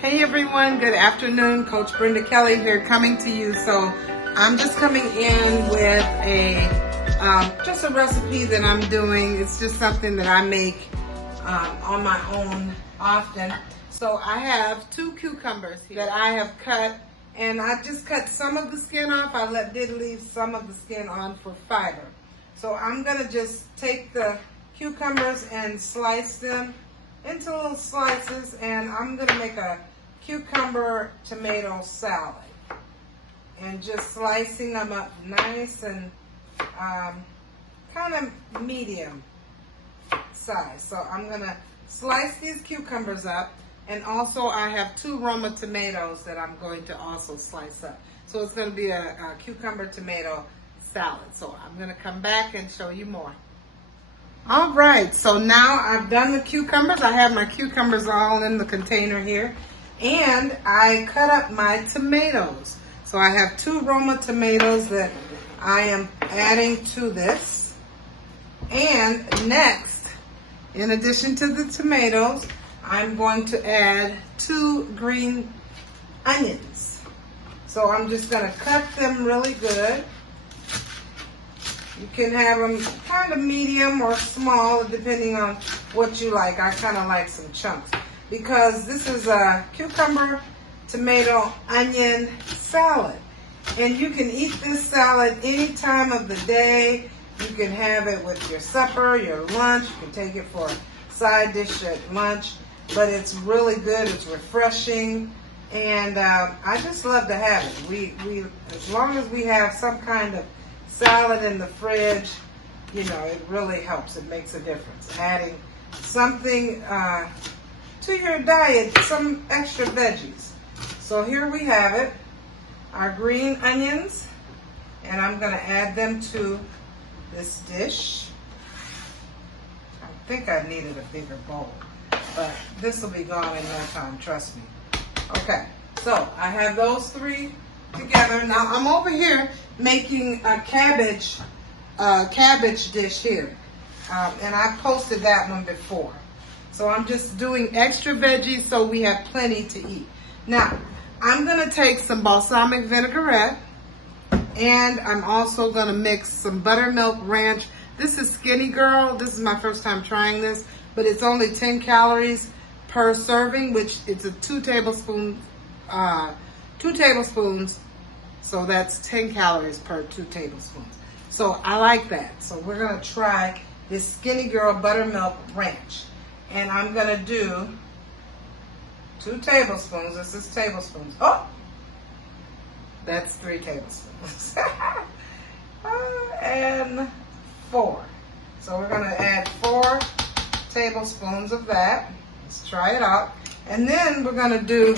Hey everyone, good afternoon. Coach Brenda Kelly here coming to you. So I'm just coming in with just a recipe that I'm doing. It's just something that I make on my own often. So I have 2 cucumbers that I have cut, and I just cut some of the skin off. did leave some of the skin on for fiber. So I'm gonna just take the cucumbers and slice them into little slices, and I'm gonna make a cucumber tomato salad, and just slicing them up nice and kind of medium size. So I'm gonna slice these cucumbers up, and also I have 2 Roma tomatoes that I'm going to also slice up. So it's gonna be a cucumber tomato salad. So I'm gonna come back and show you more. All right, so now I've done the cucumbers. I have my cucumbers all in the container here. And I cut up my tomatoes. So I have 2 Roma tomatoes that I am adding to this. And next, in addition to the tomatoes, I'm going to add 2 green onions. So I'm just going to cut them really good. You can have them kind of medium or small, depending on what you like. I kind of like some chunks, because this is a cucumber, tomato, onion salad. And you can eat this salad any time of the day. You can have it with your supper, your lunch. You can take it for a side dish at lunch. But it's really good. It's refreshing. And I just love to have it. We as long as we have some kind of salad in the fridge, you know, it really helps. It makes a difference. Adding something to your diet, some extra veggies. So here we have it, our green onions, and I'm going to add them to this dish. I think I needed a bigger bowl, but this will be gone in no time, trust me. Okay, so I have those 3 together. Now I'm over here making a cabbage dish here, and I posted that one before. So I'm just doing extra veggies so we have plenty to eat. Now, I'm going to take some balsamic vinaigrette, and I'm also going to mix some buttermilk ranch. This is Skinny Girl. This is my first time trying this, but it's only 10 calories per serving, which it's a 2 tablespoons. So that's 10 calories per 2 tablespoons. So I like that. So we're going to try this Skinny Girl buttermilk ranch. And I'm going to do 2 tablespoons. This is tablespoons. Oh, that's 3 tablespoons. And 4. So we're going to add 4 tablespoons of that. Let's try it out. And then we're going to do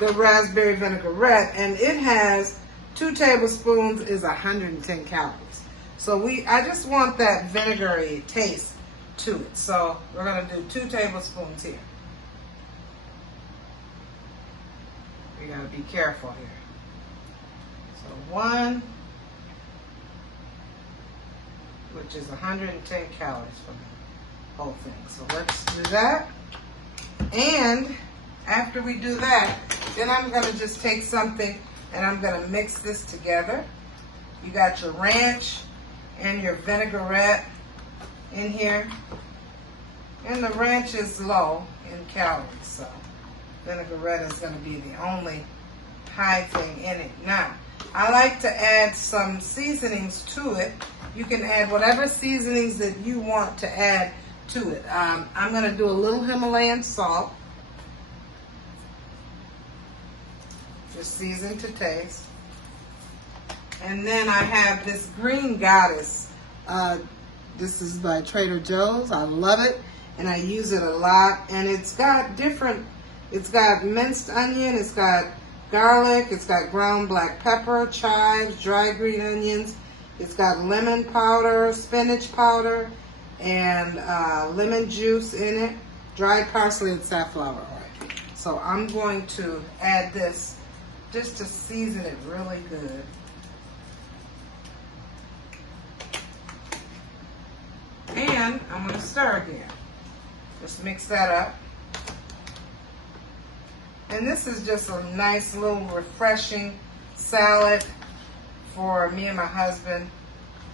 the raspberry vinaigrette. And it has 2 tablespoons is 110 calories. So I just want that vinegary taste to it. So we're going to do 2 tablespoons here. We got to be careful here. So 1, which is 110 calories for the whole thing. So let's do that. And after we do that, then I'm going to just take something and I'm going to mix this together. You got your ranch and your vinaigrette in here, and the ranch is low in calories, so vinaigrette is going to be the only high thing in it. Now, I like to add some seasonings to it. You can add whatever seasonings that you want to add to it. I'm going to do a little Himalayan salt, just season to taste. And then I have this Green Goddess. This is by Trader Joe's. I love it, and I use it a lot. And it's got minced onion, it's got garlic, it's got ground black pepper, chives, dry green onions. It's got lemon powder, spinach powder, and lemon juice in it, dried parsley and safflower oil. So I'm going to add this just to season it really good. And I'm going to stir again. Just mix that up. And this is just a nice little refreshing salad for me and my husband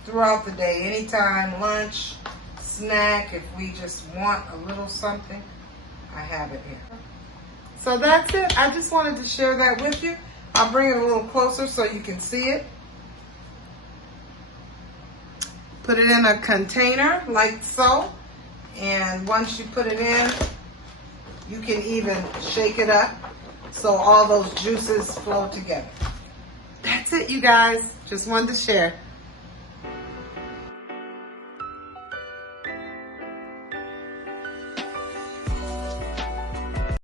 throughout the day. Anytime, lunch, snack, if we just want a little something, I have it here. So that's it. I just wanted to share that with you. I'll bring it a little closer so you can see it. Put it in a container like so. And once you put it in, you can even shake it up so all those juices flow together. That's it, you guys. Just wanted to share.